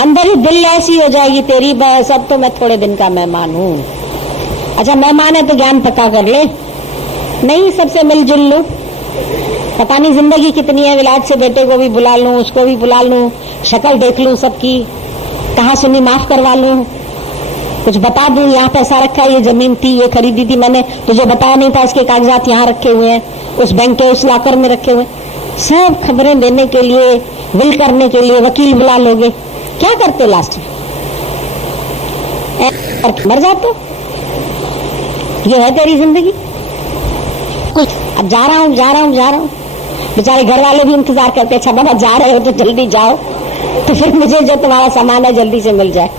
अंदर ही दिल ऐसी हो जाएगी तेरी, बस अब तो मैं थोड़े दिन का मेहमान हूँ। अच्छा मेहमान है तो ज्ञान पक्का कर ले, नहीं सबसे मिलजुल लूं। पता नहीं जिंदगी कितनी है, विलायत से बेटे को भी बुला लूं, उसको भी बुला लूं, शक्ल देख लूं सबकी, कहाँ सुनी माफ करवा लूं, कुछ बता दूं यहाँ पैसा रखा है, ये जमीन थी, ये खरीदी थी मैंने, तुझे बताया नहीं था, इसके कागजात यहाँ रखे हुए हैं, उस बैंक के उस लॉकर में रखे हुए। सब खबरें देने के लिए, विल करने के लिए वकील बुला लोगे। क्या करते लास्ट में? मर जाते। ये है तेरी जिंदगी। कुछ अब जा रहा हूँ। बेचारे घर वाले भी इंतजार करते, अच्छा बाबा जा रहे हो तो जल्दी जाओ, तो फिर मुझे जो तुम्हारा सामान है जल्दी से मिल जाए।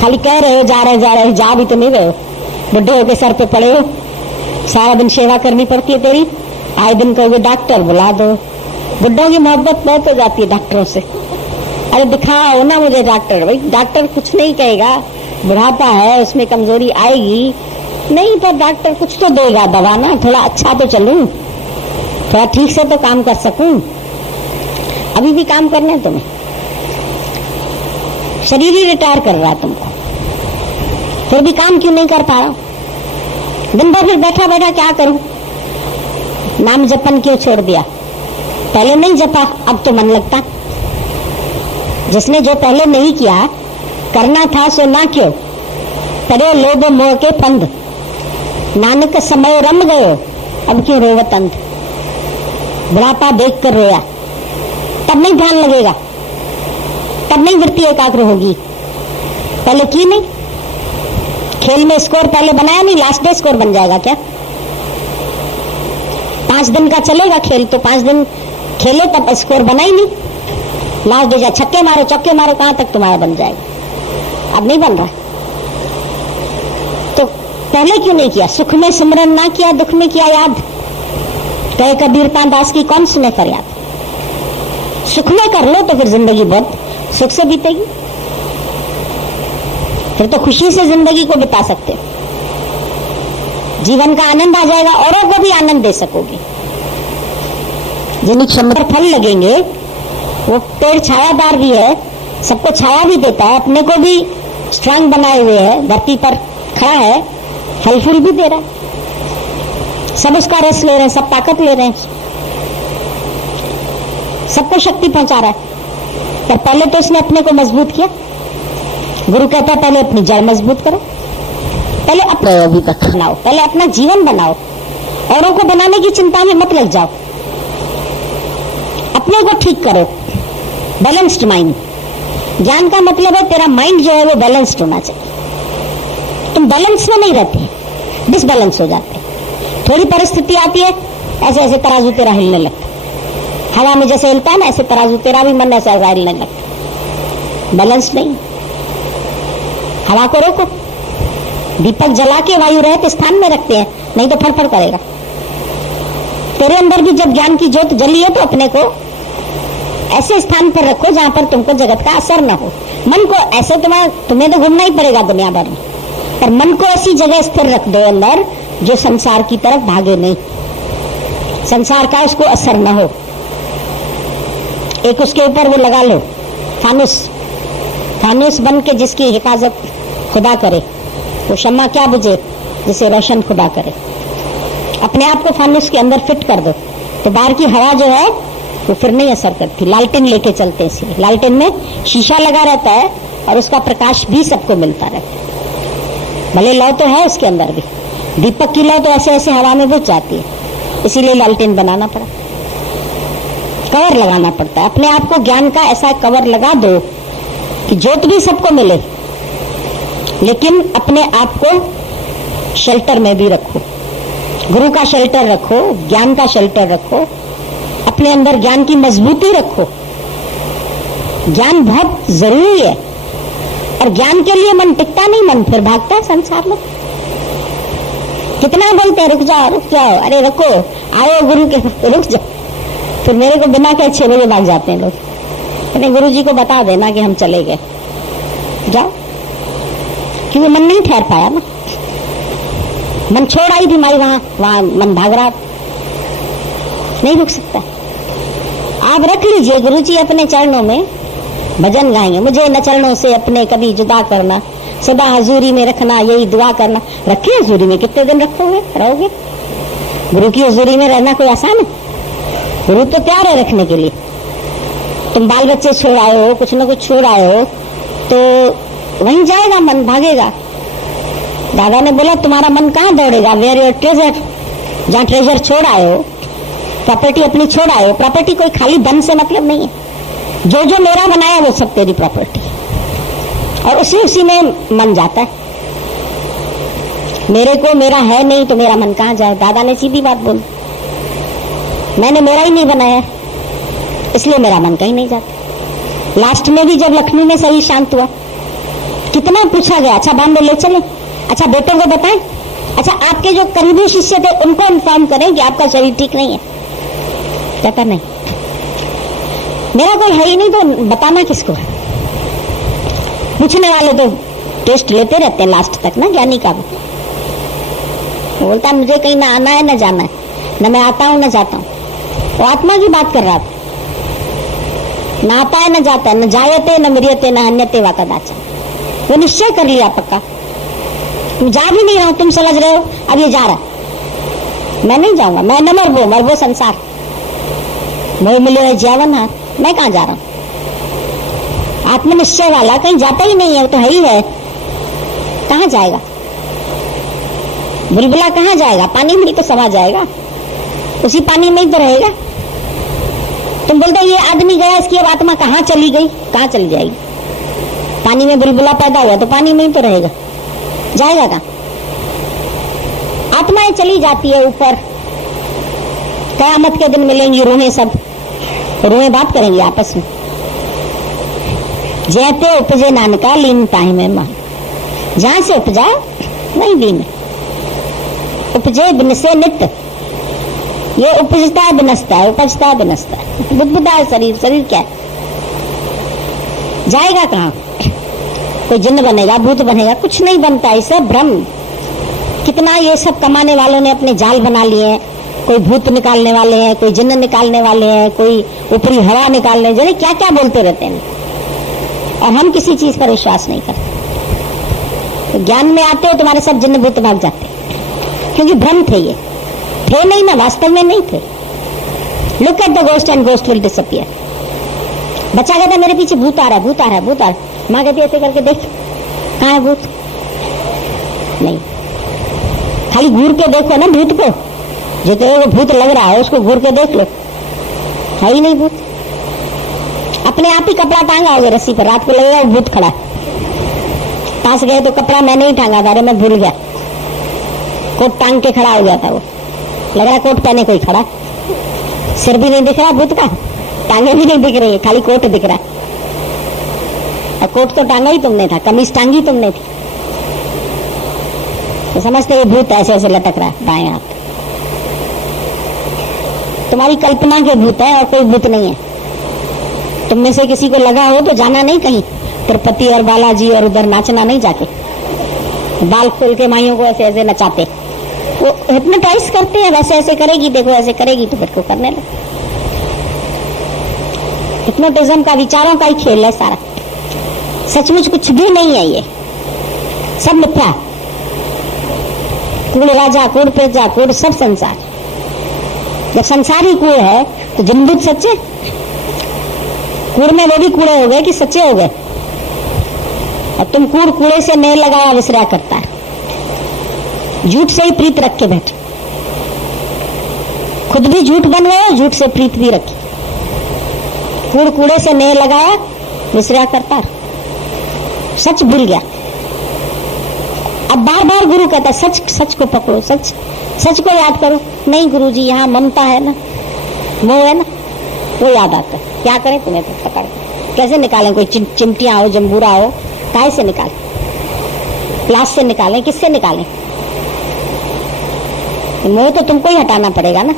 खाली कह रहे हो जा रहे हो, जा भी तो नहीं रहे हो। बुढ़े होके सर पे पड़े हो, सारा दिन सेवा करनी पड़ती है तेरी। आए दिन कहोगे डॉक्टर बुला दो। बुढ़ों की मोहब्बत बहुत हो जाती है डॉक्टरों से। अरे दिखाओ ना मुझे डॉक्टर। भाई डॉक्टर कुछ नहीं कहेगा, बुढ़ापा है उसमें कमजोरी आएगी, नहीं पर डॉक्टर कुछ तो देगा दवा ना, थोड़ा अच्छा तो चलूं, थोड़ा ठीक से तो काम कर सकूं। अभी भी काम करना है तुम्हें, शरीर ही रिटायर कर रहा है तुमको, फिर भी काम क्यों नहीं कर पा रहा? दिन भर फिर बैठा बैठा क्या करूं? नाम जपन क्यों छोड़ दिया? पहले नहीं जपा, अब तो मन लगता। जिसने जो पहले नहीं किया, करना था सो ना क्यों, पड़े लोभ मोह के फंद, नानक समय रम गयो, अब क्यों रोवत अंध। बुढ़ापा देख कर रोया, तब नहीं ध्यान लगेगा। तब नहीं वृत्ति एकाग्र होगी। पहले की नहीं, खेल में स्कोर पहले बनाया नहीं, लास्ट डे स्कोर बन जाएगा क्या? 5 दिन का चलेगा खेल, तो 5 दिन खेले तब स्कोर बना ही नहीं। लास्ट डे जा छक्के मारो चौके मारो, कहां तक तुम्हारा बन जाएगा? अब नहीं बन रहा। तो पहले क्यों नहीं किया? सुख में सिमरन ना किया, दुख में किया याद। कहे कबीर दास की कौन सुने फरियाद। सुख में कर लो तो फिर जिंदगी बहुत सुख से बीतेगी, फिर तो खुशी से जिंदगी को बिता सकते हो। जीवन का आनंद आ जाएगा, औरों को भी आनंद दे सकोगे। जिन क्षमता फल लगेंगे, वो पेड़ छायादार भी है, सबको छाया भी देता है, अपने को भी स्ट्रांग बनाए हुए है, धरती पर खड़ा है, फल फूल भी दे रहा है, सब उसका रस ले रहे हैं, सब ताकत ले रहे हैं, सबको शक्ति पहुंचा रहा है। पर पहले तो उसने अपने को मजबूत किया। गुरु कहता है पहले अपनी जड़ मजबूत करो, पहले अभी तक बनाओ, पहले अपना जीवन बनाओ, औरों को बनाने की चिंता में मत लग जाओ। अपने को ठीक करो, बैलेंस्ड माइंड। ज्ञान का मतलब है तेरा माइंड जो है वो बैलेंस्ड होना चाहिए। तुम बैलेंस में नहीं रहते, डिसबैलेंस हो जाते। थोड़ी परिस्थिति आती है, ऐसे ऐसे तराजू तेरा हिलने लगता, हवा में जैसे हिलता है ना, ऐसे तराजू तेरा भी मन ऐसा हिलने लगता। बैलेंस नहीं। हवा को रोको, दीपक जला के वायु रहित स्थान में रखते हैं, नहीं तो फड़फड़ करेगा। तेरे अंदर भी जब ज्ञान की ज्योत जली है तो अपने को ऐसे स्थान पर रखो जहां पर तुमको जगत का असर न हो। मन को ऐसे तुम्हें तो घूमना ही पड़ेगा दुनिया भर में, पर मन को ऐसी जगह स्थिर रख दो अंदर जो संसार की तरफ भागे नहीं, संसार का उसको असर न हो। एक उसके ऊपर वो लगा लो फानुस, फानुस बन के जिसकी हिफाजत खुदा करे, वो शम्मा क्या बुझे जिसे रोशन खुदा करे। अपने आप को फानुस के अंदर फिट कर दो, तो बाहर की हवा जो है वो फिर नहीं असर करती। लालटेन लेके चलते हैं, इसलिए लालटेन में शीशा लगा रहता है और उसका प्रकाश भी सबको मिलता रहता है। भले लौ तो है उसके अंदर भी, दीपक की लौ तो ऐसे ऐसे हवा में बुझ जाती है, इसीलिए लालटेन बनाना पड़ा, कवर लगाना पड़ता है। अपने आप को ज्ञान का ऐसा कवर लगा दो कि ज्योत भी सबको मिले, लेकिन अपने आप को शेल्टर में भी रखो। गुरु का शेल्टर रखो, ज्ञान का शेल्टर रखो, अपने अंदर ज्ञान की मजबूती रखो। ज्ञान बहुत जरूरी है, और ज्ञान के लिए मन टिकता नहीं, मन फिर भागता है संसार में। कितना बोलते हैं रुक जाओ, अरे रुको, आओ गुरु के, रुक जाओ। फिर मेरे को बिना कहे 6 बजे भाग जाते हैं लोग। कहते गुरु जी को बता देना कि हम चले गए, जाओ, क्योंकि मन नहीं ठहर पाया ना, मन छोड़ आई थी माई, वहां मन भाग रहा, नहीं रुक सकता। आप रख लीजिए गुरु जी अपने चरणों में, भजन गाएंगे, मुझे न चरणों से अपने कभी जुदा करना, सदा हजूरी में रखना, यही दुआ करना। रखिए हजूरी में, कितने दिन रखोगे, रहोगे? गुरु की हजूरी में रहना कोई आसान है? गुरु तो तैयार है रखने के लिए। तुम बाल बच्चे छोड़ आए हो, कुछ न कुछ छोड़ आए हो, तो वहीं जाएगा मन, भागेगा। दादा ने बोला तुम्हारा मन कहाँ दौड़ेगा? वेयर योर ट्रेजर, जहाँ ट्रेजर छोड़ आए हो, प्रॉपर्टी अपनी छोड़ आए हो। प्रॉपर्टी कोई खाली धन से मतलब नहीं है, जो जो मेरा बनाया वो सब तेरी प्रॉपर्टी, और उसी में मन जाता है। मेरे को मेरा है नहीं तो मेरा मन कहाँ जाए? दादा ने सीधी बात बोली, मैंने मेरा ही नहीं बनाया, इसलिए मेरा मन कहीं नहीं जाता। लास्ट में भी जब लखनऊ में शरीर शांत हुआ, कितना पूछा गया, अच्छा बांधो ले चले, अच्छा बेटों को बताएं, अच्छा आपके जो करीबी शिष्य थे उनको इन्फॉर्म करें कि आपका शरीर ठीक नहीं है। कहता नहीं, मेरा कोई है ही नहीं तो बताना किसको? पूछने वाले तो टेस्ट लेते रहते हैं लास्ट तक ना, ज्ञानी का भी। बोलता मुझे कहीं ना आना है ना जाना है, न मैं आता हूं न जाता हूं। वो आत्मा की बात कर रहा था, न आता है न जाता है, न जायते न मृत्यते न हन्यते वा कदाचन। वो निश्चय कर लिया पक्का, तुम जा भी नहीं रहा, तुम समझ रहे हो अब ये जा रहा, मैं नहीं जाऊंगा, मैं न मरबो संसार, मोह मिले जीवन हाथ, मैं कहां जा रहा हूं? आत्मनिश्चय वाला कहीं जाता ही नहीं है, वो तो है ही है, कहां जाएगा? बुलबुला कहां जाएगा? पानी में ही तो समा जाएगा, उसी पानी में ही तो रहेगा। तुम बोलते ये आदमी गया, इसकी अब आत्मा कहाँ चली गई? कहाँ चली जाएगी? पानी में बुलबुला पैदा हुआ तो पानी में ही तो रहेगा, जाएगा कहाँ? आत्माएं चली जाती है ऊपर। कयामत के दिन मिलेंगी रूहें, सब रूहें बात करेंगी आपस में। जैते उपजे नानका लीन ताहि में मान, जहां से उपजा नहीं लीन, उपजे बिन से नित्य। ये उपजता है बिनसता है, उपजता है बिनसता है, बुदबुदा है शरीर। शरीर क्या है? जाएगा कहाँ? कोई जिन्न बनेगा, भूत बनेगा? कुछ नहीं बनता, इसे भ्रम। कितना ये सब कमाने वालों ने अपने जाल बना लिए हैं। कोई भूत निकालने वाले हैं, कोई जिन्न निकालने वाले हैं, कोई ऊपरी हवा निकालने, जाने क्या क्या बोलते रहते हैं। और हम किसी चीज पर विश्वास नहीं करते। तो ज्ञान में आते हो तुम्हारे सब जिन्न भूत भाग जाते, क्योंकि भ्रम थे। ये थे नहीं ना, वास्तव में नहीं थे। Look at the ghost and ghost will disappear. बच्चा कहता है मेरे पीछे भूत आ रहा है, भूत आ रहा है, भूत आ रहा है। माँ कहती है ऐसे करके देख कहाँ है भूत? नहीं, खाली घूर के देखो ना भूत को। जो तेरे को भूत लग रहा है उसको घूर के देख लो, है ही नहीं भूत। अपने आप ही कपड़ा टांगा होगा रस्सी पर, रात को लगेगा वो भूत खड़ा है। पास गए तो कपड़ा मैंने ही टांगा था, अरे मैं भूल गया। कोट टांग के खड़ा हो गया था वो, लग रहा कोट पहने कोई खड़ा। सिर भी नहीं दिख रहा भूत का, टांगे भी नहीं दिख रही है, खाली कोट दिख रहा है। और कोट तो टांगा ही तुमने था, कमीज टांगी तुमने थी, तो समझते ये भूत ऐसे ऐसे लटक रहा है बाएं हाथ। तुम्हारी कल्पना के भूत है और कोई भूत नहीं है। तुम में से किसी को लगा हो तो जाना नहीं कहीं तिरुपति और बालाजी और उधर नाचना नहीं, जाके बाल खोल के माइयों को ऐसे ऐसे नचाते। वो हिप्नोटाइज करते हैं, वैसे ऐसे करेगी देखो, ऐसे करेगी तो फिर को करने लगे। हिप्नोटिज्म का विचारों का ही खेल है सारा। सचमुच कुछ भी नहीं है, ये सब मिथ्या। कूड़ राजा, कूड़ प्रजा, कूड़ सब संसार। जब संसार ही कूड़ है तो जिनभूत सच्चे? कूड़ में वो भी कूड़े हो गए कि सच्चे हो गए? और तुम कूड़ कूड़े से मेल लगाया विसरा करता है, झूठ से ही प्रीत रख के बैठे। खुद भी झूठ बन गए, झूठ से प्रीत भी रखी। कूड़ कूड़े से मेल लगाया विसरा करता, सच भूल गया। अब बार बार गुरु कहता सच, सच को पकड़ो, सच सच को याद करो। नहीं गुरु जी, यहाँ ममता है ना, मोह है ना, वो याद आता है। क्या करें तुम्हें तो पकड़ के कैसे निकालें? कोई चिमटियां हो, जम्बूरा हो, काय से निकालें? प्लास से निकालें? किससे निकालें? मोह तो तुमको ही हटाना पड़ेगा ना।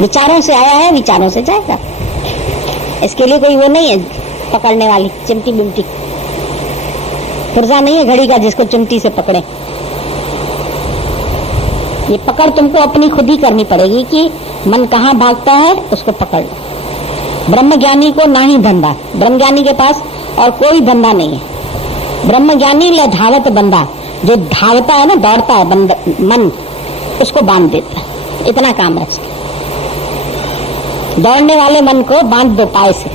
विचारों से आया है, विचारों से जाएगा। इसके लिए कोई वो नहीं है पकड़ने वाली चिमटी बिमटी, पुर्जा नहीं है घड़ी का जिसको चिमटी से पकड़े। ये पकड़ तुमको अपनी खुद ही करनी पड़ेगी कि मन कहाँ भागता है उसको पकड़ लो। ब्रह्मज्ञानी को ना ही धंधा, ब्रह्मज्ञानी के पास और कोई धंधा नहीं है। ब्रह्मज्ञानी ले धावत बंदा, जो धावता है ना, दौड़ता है मन, उसको बांध देता है। इतना काम है इसका। दौड़ने वाले मन को बांध दो पाए से,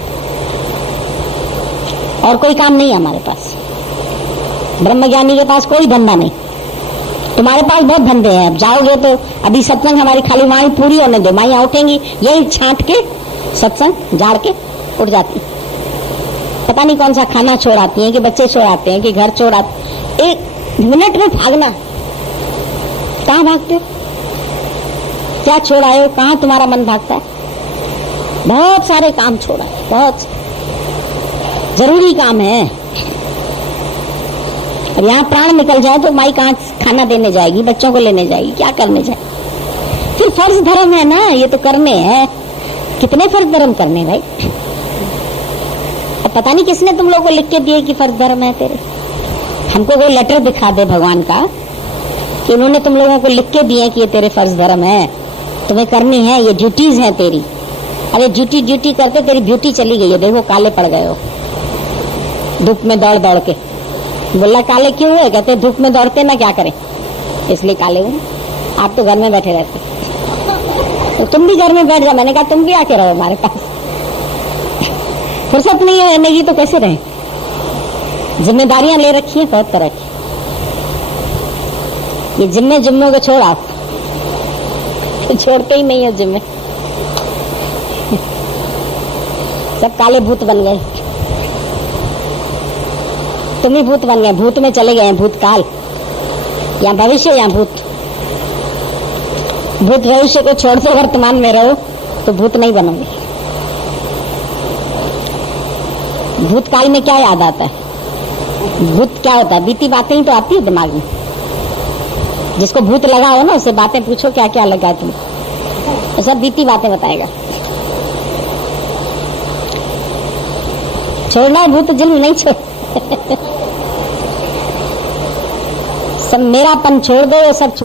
और कोई काम नहीं है हमारे पास। ब्रह्मज्ञानी के पास कोई धंधा नहीं। तुम्हारे पास बहुत धंधे हैं। अब जाओगे तो अभी सत्संग हमारी खाली वहां पूरी होने दो, माइयां उठेंगी यही छांट के सत्संग झाड़ के उठ जाती। पता नहीं कौन सा खाना छोड़ आती है, कि बच्चे छोड़ आते हैं, कि घर छोड़ आते। एक मिनट में भागना। कहाँ भागते हो? क्या छोड़ आए हो? कहाँ तुम्हारा मन भागता है? बहुत सारे काम छोड़ा है, बहुत जरूरी काम है। और यहाँ प्राण निकल जाए तो माई कहाँ खाना देने जाएगी, बच्चों को लेने जाएगी, क्या करने जाए? फिर फर्ज धर्म है ना, ये तो करने हैं। कितने फर्ज धर्म करने भाई? अब पता नहीं किसने तुम लोगों को लिख के दिए कि फर्ज धर्म है तेरे। हमको कोई लेटर दिखा दे भगवान का कि उन्होंने तुम लोगों को लिख के दिए कि ये तेरे फर्ज धर्म है, तुम्हें करनी है, ये ड्यूटीज है तेरी। अरे ड्यूटी ड्यूटी करते तेरी ब्यूटी चली गई है। देखो काले पड़ गए हो धूप में दौड़ दौड़ के। बोला काले क्यों हुए? कहते धूप में दौड़ते ना, क्या करें इसलिए काले हुए। आप तो घर में बैठे रहते, तो तुम भी घर में बैठ जाओ। मैंने कहा तुम भी आके रहो हमारे पास। फुर्सत नहीं है रहने की तो कैसे रहे? जिम्मेदारियां ले रखी है बहुत तरह की। ये जिम्मे को छोड़ आप तो छोड़ते ही नहीं हो जिम्मे। सब काले भूत बन गए। तुम ही भूत बन गए, भूत में चले गए, भूतकाल या भविष्य या भूत। भूत भविष्य को छोड़ के वर्तमान में रहो तो भूत नहीं बनोगे। भूतकाल में क्या याद आता है? भूत क्या होता है? बीती बातें ही तो आती है दिमाग में। जिसको भूत लगा हो ना उससे बातें पूछो, क्या क्या लगा तुम, वो सब बीती बातें बताएगा। छोड़ना है भूत जुल्म नहीं छोड़ सब मेरापन छोड़ दो, वो सब